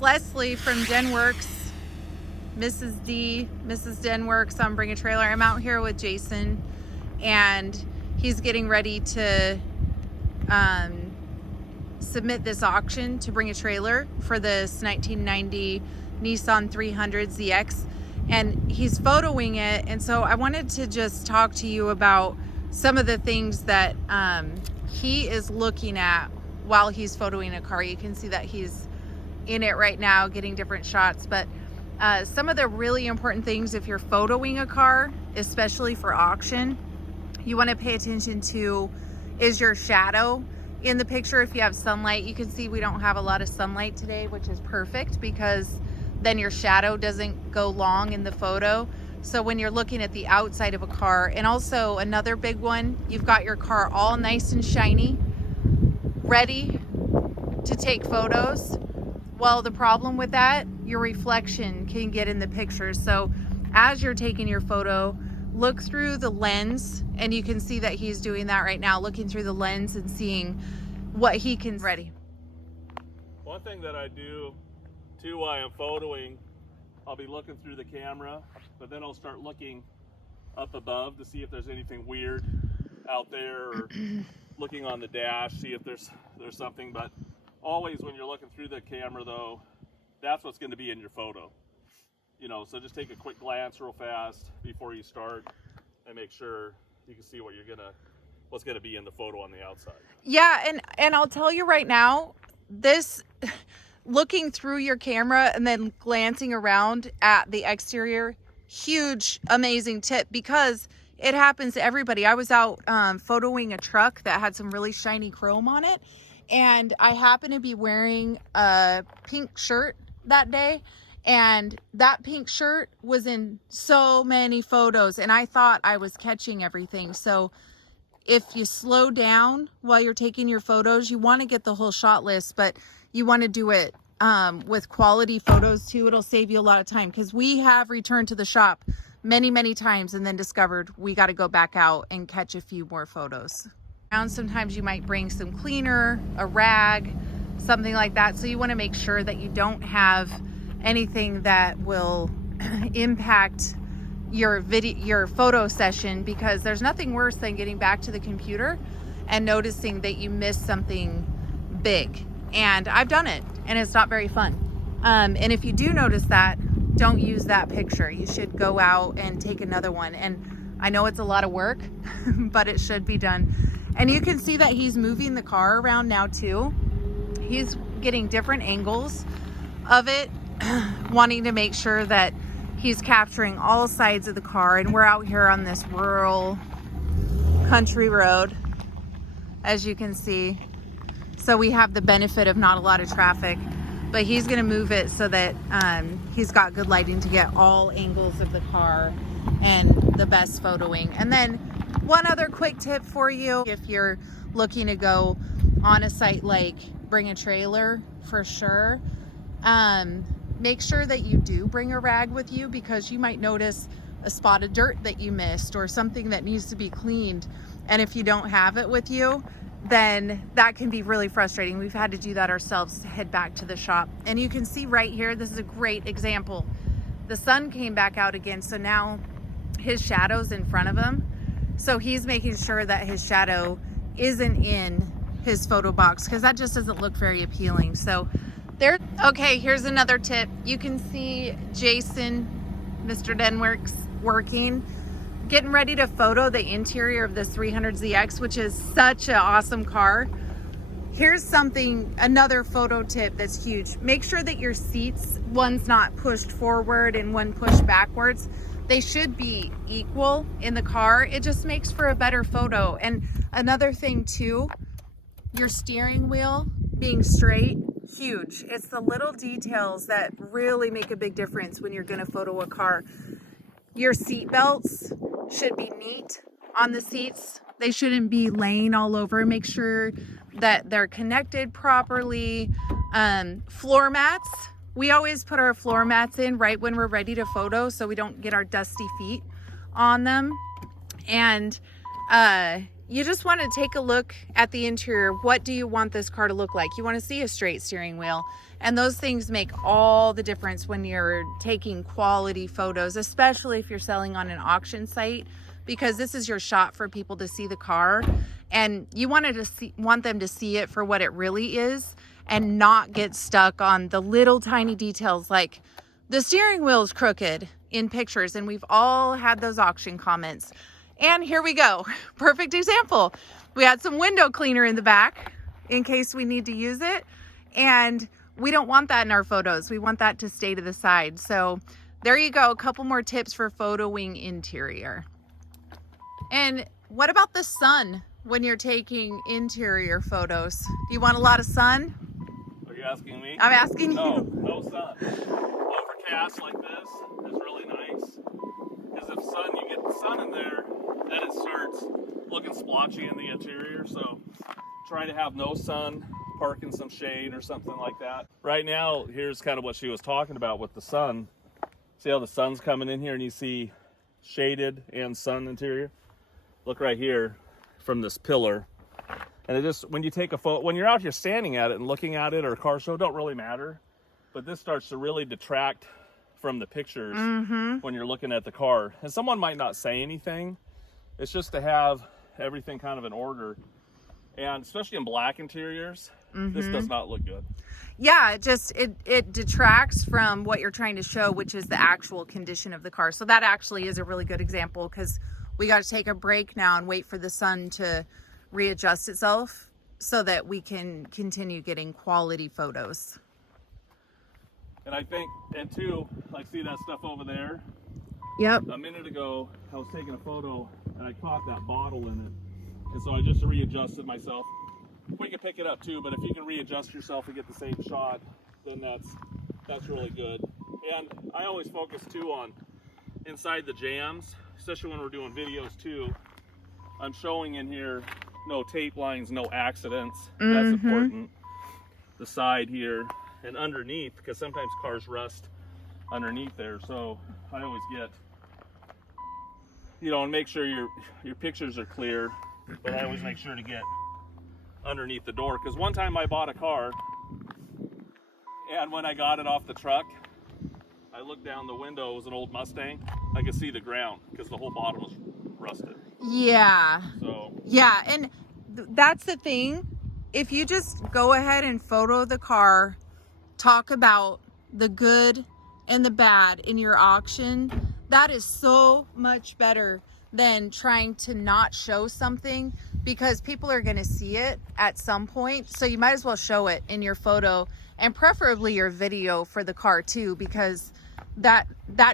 It's Leslie from Denwerks, Mrs. Denwerks on Bring a Trailer. I'm out here with Jason, and he's getting ready to submit this auction to Bring a Trailer for this 1990 Nissan 300 ZX, and he's photoing it. And so I wanted to just talk to you about some of the things that he is looking at while he's photoing a car. You can see that he's in it right now getting different shots, but some of the really important things if you're photoing a car, especially for auction, you want to pay attention to is your shadow in the picture. If you have sunlight, you can see we don't have a lot of sunlight today, which is perfect because then your shadow doesn't go long in the photo. So when you're looking at the outside of a car, and also another big one, you've got your car all nice and shiny, ready to take photos. Well, the problem with that, your reflection can get in the picture. So as you're taking your photo, look through the lens, and you can see that he's doing that right now, looking through the lens and seeing what he can ready. One thing that I do too while I'm photoing, I'll be looking through the camera, but then I'll start looking up above to see if there's anything weird out there, or looking on the dash, see if there's something. But always when you're looking through the camera though, that's what's going to be in your photo. You know, so just take a quick glance real fast before you start and make sure you can see what's gonna be in the photo on the outside. Yeah, and I'll tell you right now, this looking through your camera and then glancing around at the exterior, huge, amazing tip, because it happens to everybody. I was out photoing a truck that had some really shiny chrome on it, and I happened to be wearing a pink shirt that day, and that pink shirt was in so many photos, and I thought I was catching everything. So if you slow down while you're taking your photos, you want to get the whole shot list, but you want to do it with quality photos too. It'll save you a lot of time, because we have returned to the shop many times and then discovered we got to go back out and catch a few more photos. And sometimes you might bring some cleaner, a rag, something like that. So you want to make sure that you don't have anything that will impact your photo session, because there's nothing worse than getting back to the computer and noticing that you missed something big. And I've done it, and it's not very fun. And if you do notice that, don't use that picture. You should go out and take another one. And I know it's a lot of work, but it should be done. And you can see that he's moving the car around now too. He's getting different angles of it, wanting to make sure that he's capturing all sides of the car. And we're out here on this rural country road, as you can see. So we have the benefit of not a lot of traffic, but he's gonna move it so that he's got good lighting to get all angles of the car and the best photoing. And then one other quick tip for you, if you're looking to go on a site like Bring a Trailer, for sure, make sure that you do bring a rag with you, because you might notice a spot of dirt that you missed or something that needs to be cleaned. And if you don't have it with you, then that can be really frustrating. We've had to do that ourselves to head back to the shop. And you can see right here, this is a great example. The sun came back out again, so now his shadow's in front of him. So he's making sure that his shadow isn't in his photo box, because that just doesn't look very appealing. So there. Okay, here's another tip. You can see Jason, Mr. Denwerks, working, getting ready to photo the interior of this 300 ZX, which is such an awesome car. Here's another photo tip that's huge. Make sure that your seats, one's not pushed forward and one pushed backwards. They should be equal in the car. It just makes for a better photo. And another thing too, your steering wheel being straight, huge. It's the little details that really make a big difference when you're gonna photo a car. Your seat belts should be neat on the seats. They shouldn't be laying all over. Make sure that they're connected properly. Floor mats, we always put our floor mats in right when we're ready to photo, so we don't get our dusty feet on them. And you just want to take a look at the interior. What do you want this car to look like? You want to see a straight steering wheel, and those things make all the difference when you're taking quality photos, especially if you're selling on an auction site, because this is your shot for people to see the car, and you want them to see it for what it really is and not get stuck on the little tiny details like the steering wheel is crooked in pictures. And we've all had those auction comments. And here we go. Perfect example. We had some window cleaner in the back in case we need to use it. And we don't want that in our photos. We want that to stay to the side. So there you go. A couple more tips for photoing interior. And what about the sun when you're taking interior photos? Do you want a lot of sun? Are you asking me? I'm asking No, you. no sun. Overcast like this is really nice. Because if you get the sun in there, then it starts looking splotchy in the interior. So try to have no sun, park in some shade or something like that. Right now, here's kind of what she was talking about with the sun. See how the sun's coming in here and you see shaded and sun interior? Look right here from this pillar. And it just, when you take a photo, when you're out here standing at it and looking at it, or a car show, don't really matter. But this starts to really detract from the pictures when you're looking at the car. And someone might not say anything. It's just to have everything kind of in order. And especially in black interiors, this does not look good. Yeah, it detracts from what you're trying to show, which is the actual condition of the car. So that actually is a really good example, because we got to take a break now and wait for the sun to readjust itself so that we can continue getting quality photos. And I think, and too, like, see that stuff over there? Yep. A minute ago, I was taking a photo and I caught that bottle in it. And so I just readjusted myself. We can pick it up too, but if you can readjust yourself and get the same shot, then that's really good. And I always focus too on inside the jams, especially when we're doing videos too. I'm showing in here no tape lines, no accidents. That's important. The side here and underneath, because sometimes cars rust underneath there. So I always get, and make sure your pictures are clear, but I always make sure to get underneath the door. Because one time I bought a car, and when I got it off the truck, I looked down the window. It was an old Mustang. I could see the ground because the whole bottom was rusted. Yeah. So yeah, and that's the thing. If you just go ahead and photo the car, talk about the good and the bad in your auction, that is so much better than trying to not show something, because people are going to see it at some point. So you might as well show it in your photo, and preferably your video for the car too, because that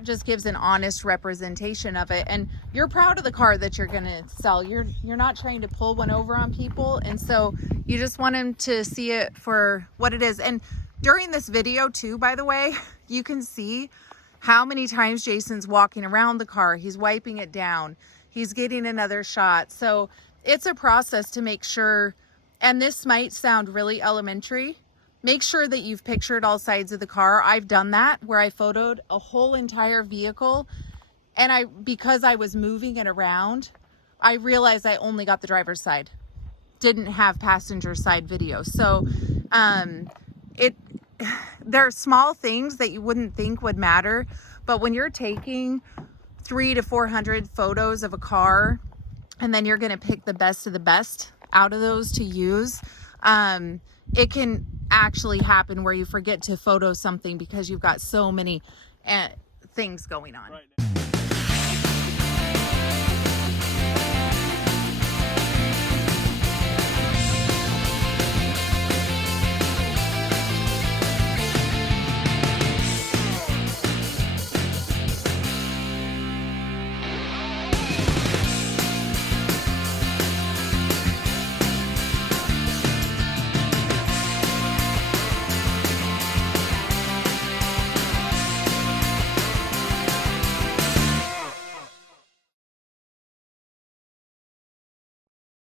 just gives an honest representation of it. And you're proud of the car that you're going to sell. You're not trying to pull one over on people. And so you just want them to see it for what it is. And during this video too, by the way, you can see how many times Jason's walking around the car. He's wiping it down. He's getting another shot. So it's a process to make sure, and this might sound really elementary, make sure that you've pictured all sides of the car. I've done that where I photoed a whole entire vehicle, and because I was moving it around, I realized I only got the driver's side, didn't have passenger side video. So there are small things that you wouldn't think would matter, but when you're taking 300 to 400 photos of a car, and then you're going to pick the best of the best out of those to use, it can actually happen where you forget to photo something because you've got so many things going on. right now.